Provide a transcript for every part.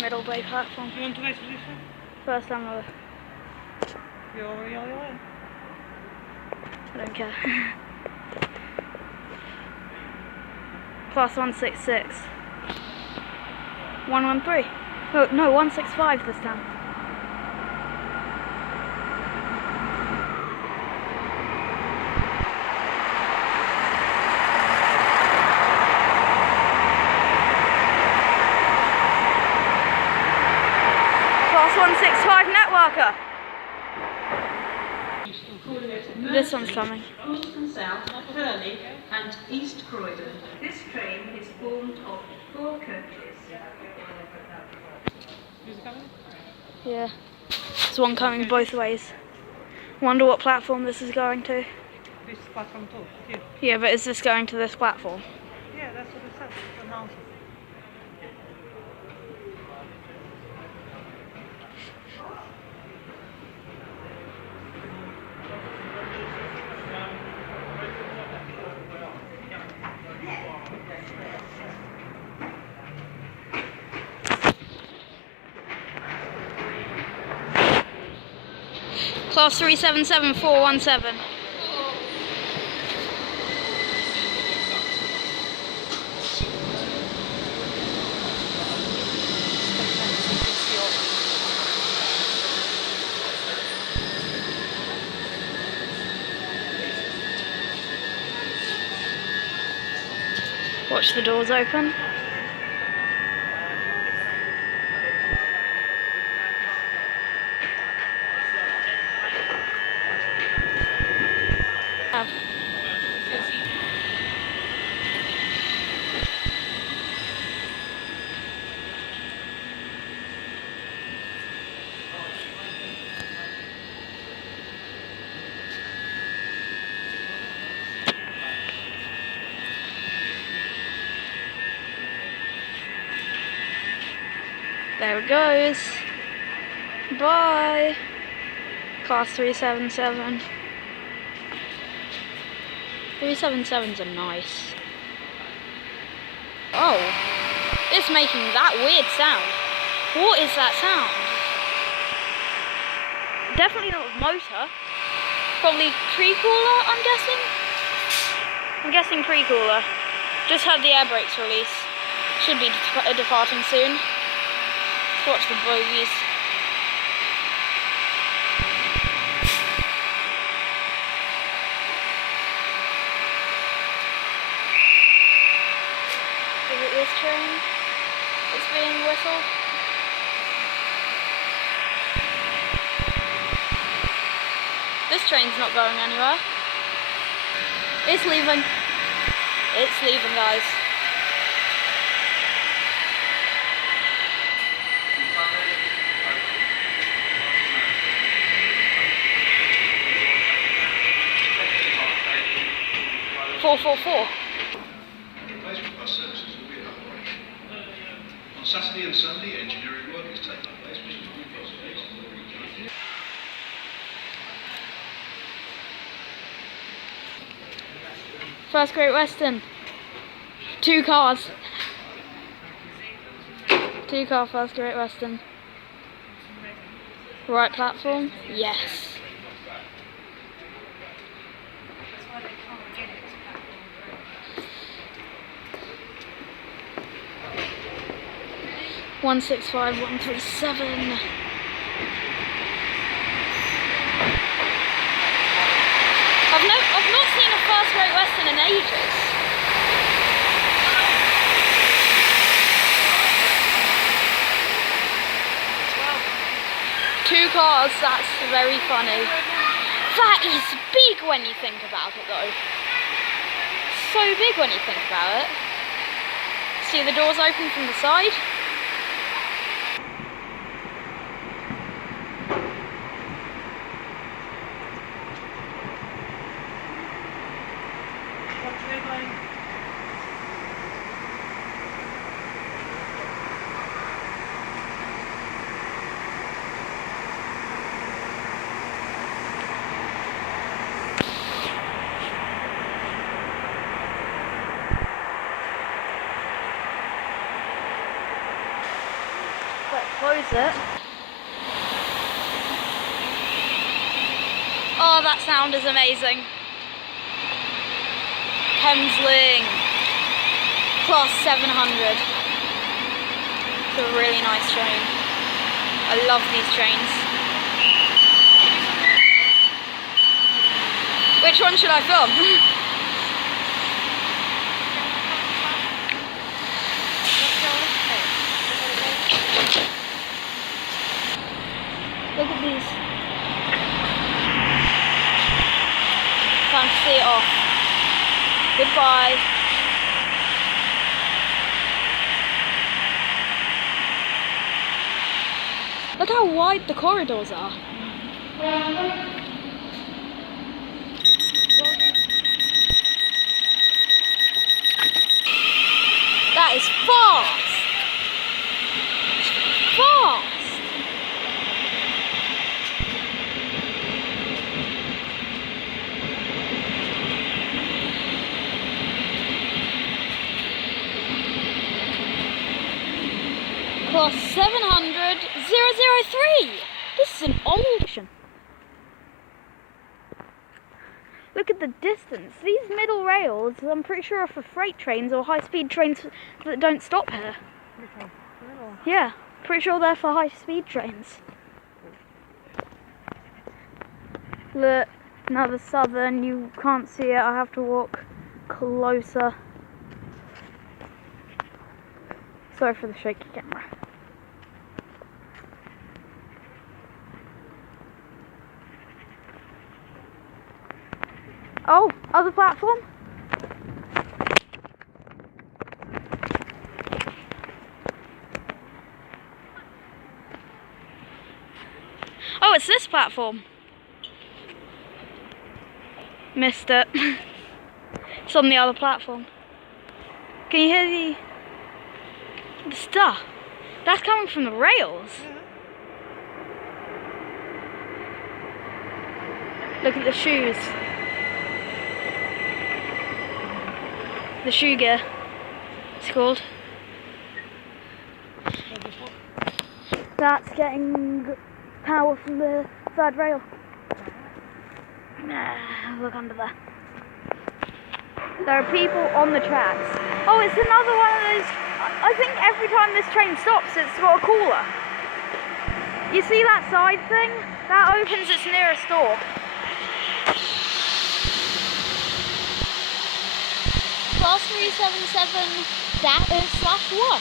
middle bay platform. You want to this position? First time ever. You're already on your way. I don't care. Class 166. 113. Oh, no, 165 this time. Class 165 networker. This one's coming. North and south, Hurley and East Croydon. This train is formed of 4 coaches. Who's coming? Yeah. There's one coming both ways. Wonder what platform this is going to. This platform too. Here. Yeah, but is this going to this platform? Yeah, that's what it says. It's announced. Class 377417. Watch the doors open. There it goes. Bye. Class 377. 377s are nice. Oh, it's making that weird sound. What is that sound? Definitely not a motor. Probably pre-cooler, I'm guessing. I'm guessing pre-cooler. Just had the air brakes release. Should be departing soon. Let's watch the bogies. Is it this train that's being whistled? This train's not going anywhere. It's leaving. It's leaving, guys. Four. Replacement bus services will be in operation. On Saturday and Sunday, engineering work is taking place between the bus bays and the First Great Western. 2 cars. 2 car First Great Western. Right platform? Yes. 165, 137. I've not seen a First Great Western in ages. Two cars, that's very funny. That is big when you think about it though. So big when you think about it. See the doors open from the side? miss it. Oh, that sound is amazing. Thameslink Class 700. It's a really nice train. I love these trains. Which one should I film? Look at these. Time to see it off. Goodbye. Look how wide the corridors are. That is fast. Fast. Class 700-003. This is an old version. Look at the distance. These middle rails, I'm pretty sure are for freight trains or high-speed trains that don't stop here. Yeah, pretty sure they're for high-speed trains. Look, another southern. You can't see it. I have to walk closer. Sorry for the shaky camera. Oh, other platform? Oh, it's this platform. Missed it. It's on the other platform. Can you hear the stuff? That's coming from the rails. Look at the shoes. The shoe gear, it's called. That's getting power from the third rail. Look under there. There are people on the tracks. Oh, it's another one of those. I think every time this train stops, it's got a cooler. You see that side thing? That opens its nearest door. Class 377-1.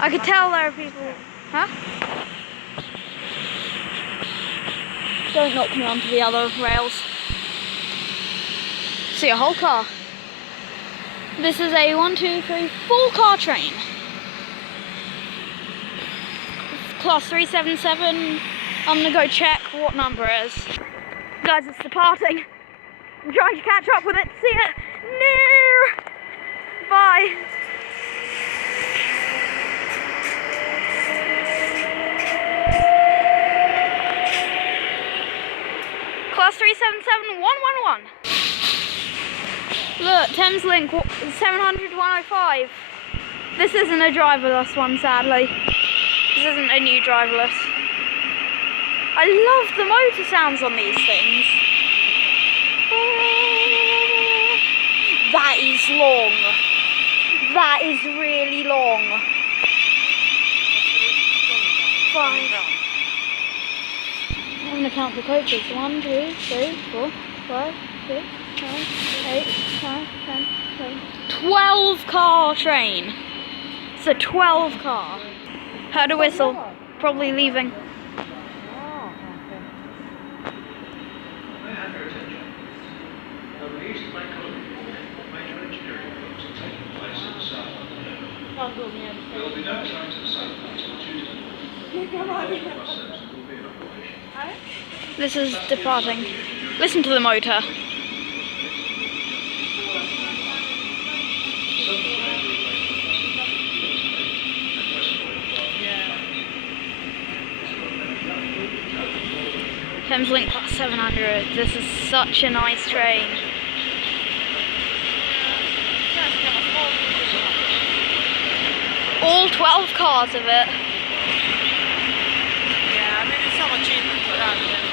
I could tell there are people. Huh? Don't knock me onto the other rails. See a whole car. This is a 1, 2, 3, 4 car train. Class 377. I'm gonna go check what number it is. Guys, it's departing. I'm trying to catch up with it. See it? No! Bye. Class 377-111. Look, Thameslink 700-105. This isn't a driverless one, sadly. This isn't a new driverless. I love the motor sounds on these things. That is long. That is really long. 5. I'm going to count the coaches. 1, 2, 3, 4, 5, 6, 7, 8, 9, 10, 11. 12 car train. It's a 12 car. Heard a whistle. Probably leaving. There will be no trains to the south until Tuesday. This is departing. Listen to the motor. Thameslink Class 700. This is such a nice train. All 12 cars of it. Yeah, I mean it's so much cheaper for that than